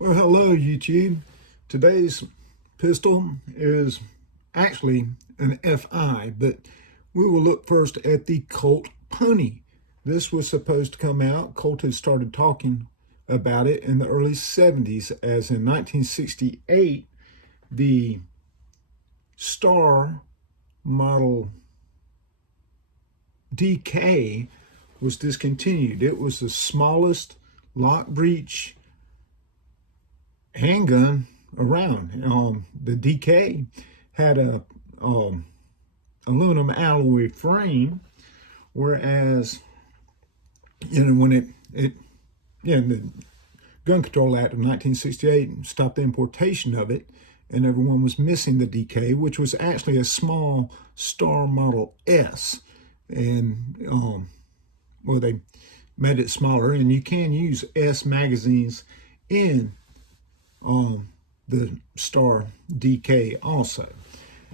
Well, hello YouTube. Today's pistol is actually an FI, but we will look first at the Colt Pony. This was supposed to come out. Colt had started talking about it in the early 70s, as in 1968, the Star model DK was discontinued. It was the smallest lock breech handgun around. The DK had a aluminum alloy frame, whereas when the Gun Control Act of 1968 stopped the importation of it, and everyone was missing the DK, which was actually a small Star Model S, and well, they made it smaller, and you can use S magazines in the Star DK also.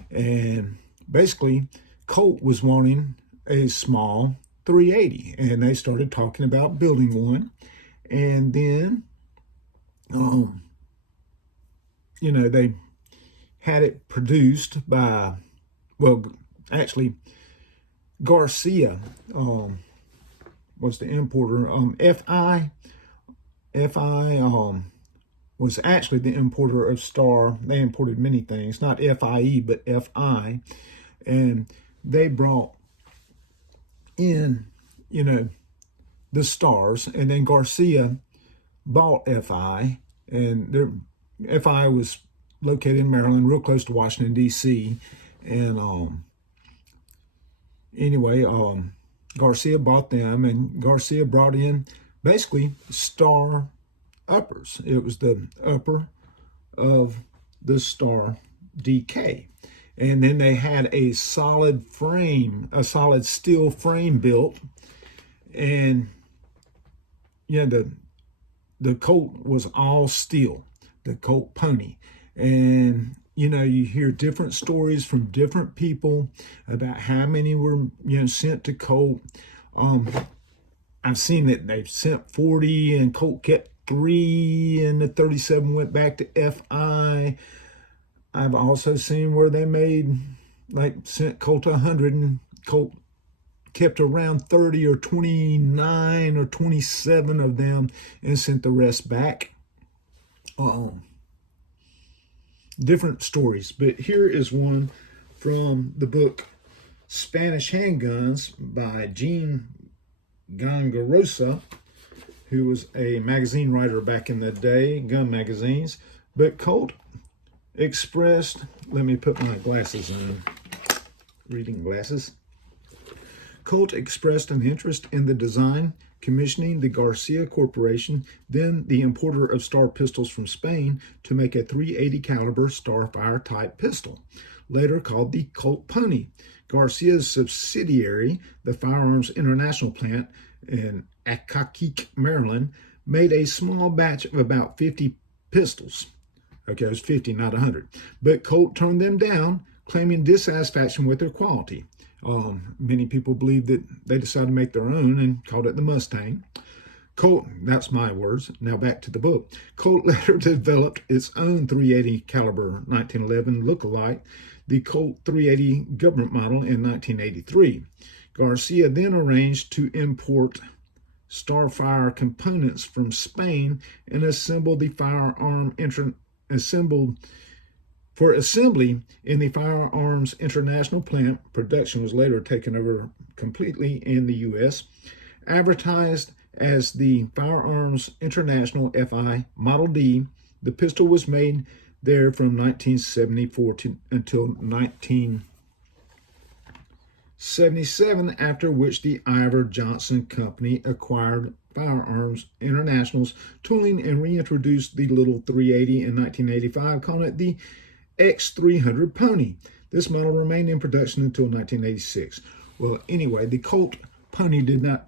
And basically, Colt was wanting a small 380, and they started talking about building one. And then they had it produced by, well, actually Garcia was the importer. FI was actually the importer of Star. They imported many things, not FIE, but FI. And they brought in, the Stars. And then Garcia bought FI. And their FI was located in Maryland, real close to Washington, D.C. And Garcia bought them. And Garcia brought in basically Star uppers. It was the upper of the Star DK. And then they had a solid frame, a solid steel frame built. And the Colt was all steel, the Colt Pony. And you hear different stories from different people about how many were sent to Colt. I've seen that they've sent 40 and Colt kept 3, and the 37 went back to FI. I've also seen where they sent Colt 100 and Colt kept around 30 or 29 or 27 of them and sent the rest back. Different stories, but here is one from the book Spanish Handguns by Gene Gangarosa, who was a magazine writer back in the day, gun magazines. But Colt expressed, let me put my glasses on, reading glasses. Colt expressed an interest in the design, commissioning the Garcia Corporation, then the importer of Star pistols from Spain, to make a .380 caliber Starfire type pistol, later called the Colt Pony. Garcia's subsidiary, the Firearms International plant in Accokeek, Maryland, made a small batch of about 50 pistols. Okay, it was 50, not 100. But Colt turned them down, claiming dissatisfaction with their quality. Many people believe that they decided to make their own and called it the Mustang. Colt, that's my words. Now back to the book. Colt later developed its own .380 caliber 1911 look-alike, the Colt 380 government model, in 1983. Garcia then arranged to import Starfire components from Spain and assemble the for assembly in the Firearms International plant. Production was later taken over completely in the U.S. Advertised as the Firearms International FI Model D, the pistol was made there from 1974 until 1977, after which the Iver Johnson Company acquired Firearms International's tooling and reintroduced the little 380 in 1985, calling it the X300 Pony. This model remained in production until 1986. Well, anyway, the Colt Pony did not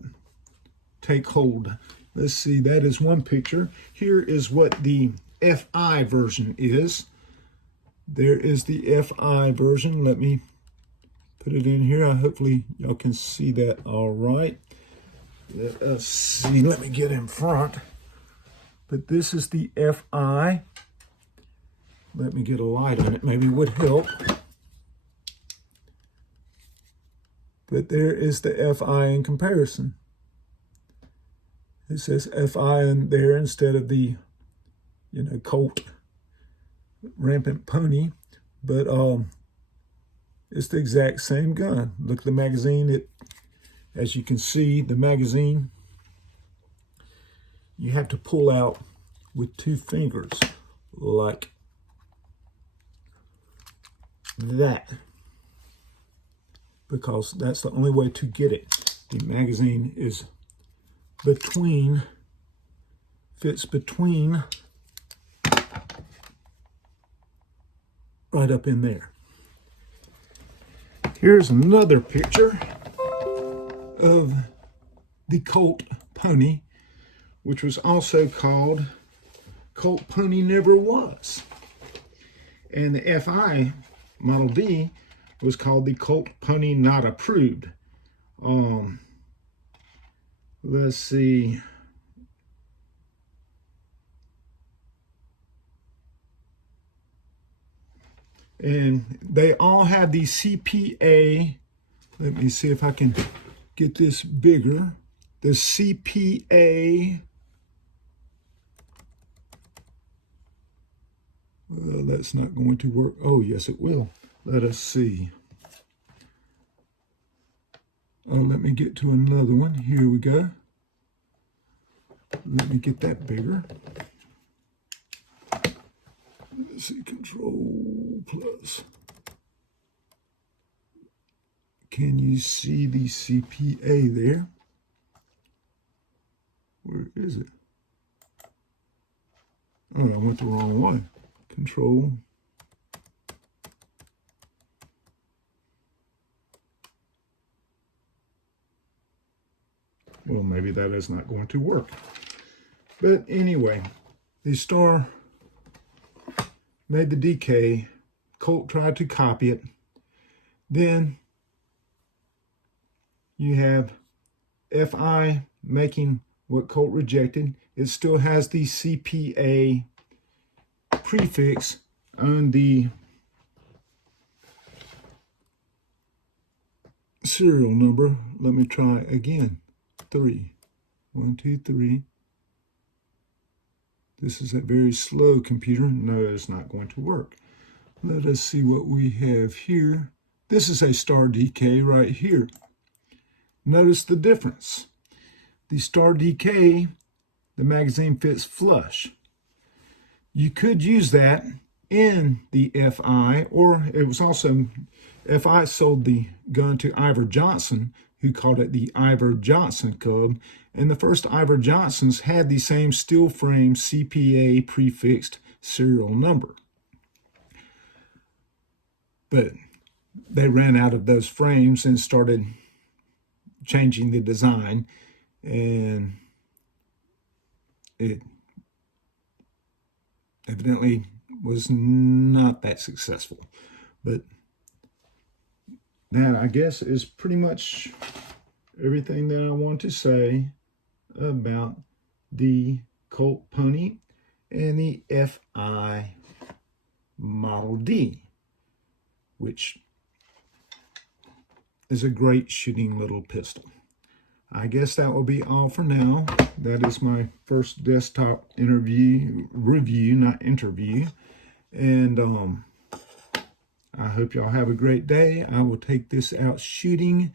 take hold. Let's see, that is one picture. Here is what the FI version is. There is the FI version. Let me put it in here. Hopefully y'all can see that all right. Let's see, let me get in front. But this is the FI. Let me get a light on it, maybe it would help. But there is the FI in comparison. It says FI in there instead of the, Colt Rampant Pony. But it's the exact same gun. Look at the magazine. As you can see, the magazine, you have to pull out with 2 fingers, like that, because that's the only way to get it. The magazine is fits between, right up in there. Here's another picture of the Colt Pony, which was also called Colt Pony Never Was. And the FI Model D was called the Colt Pony Not Approved. Let's see. And they all have the CPA. Let me see if I can get this bigger. The CPA. Well, that's not going to work. Oh, yes, it will. Let us see. Oh, let me get to another one. Here we go. Let me get that bigger. Let's see, Control Plus. Can you see the CPA there? Where is it? Oh, I went the wrong way. Control. Well, maybe that is not going to work. But anyway, the Star made the DK. Colt tried to copy it. Then you have FI making what Colt rejected. It still has the CPA prefix on the serial number. Let me try again. 3. 1, 2, 3. This is a very slow computer. No, it's not going to work. Let us see what we have here. This is a Star DK right here. Notice the difference. The Star DK, the magazine fits flush. You could use that in the FI, or it was also, FI sold the gun to Iver Johnson, who called it the Iver Johnson Cub. And the first Iver Johnsons had the same steel frame CPA prefixed serial number. But they ran out of those frames and started changing the design, and it evidently was not that successful. But that, I guess, is pretty much everything that I want to say about the Colt Pony and the FI Model D, which is a great shooting little pistol. I guess that will be all for now. That is my first desktop review, not interview. And I hope y'all have a great day. I will take this out shooting.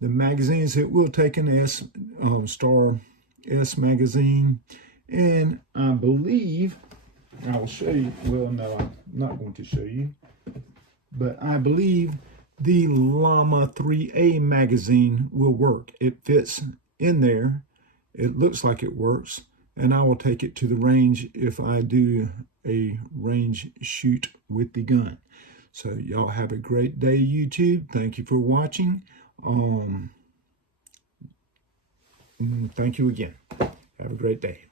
The magazines, it will take an Star S magazine. And I believe, I will show you, well, no, I'm not going to show you. But I believe the Llama 3A magazine will work. It fits in there. It looks like it works. And I will take it to the range if I do a range shoot with the gun. So y'all have a great day, YouTube. Thank you for watching. Thank you again. Have a great day.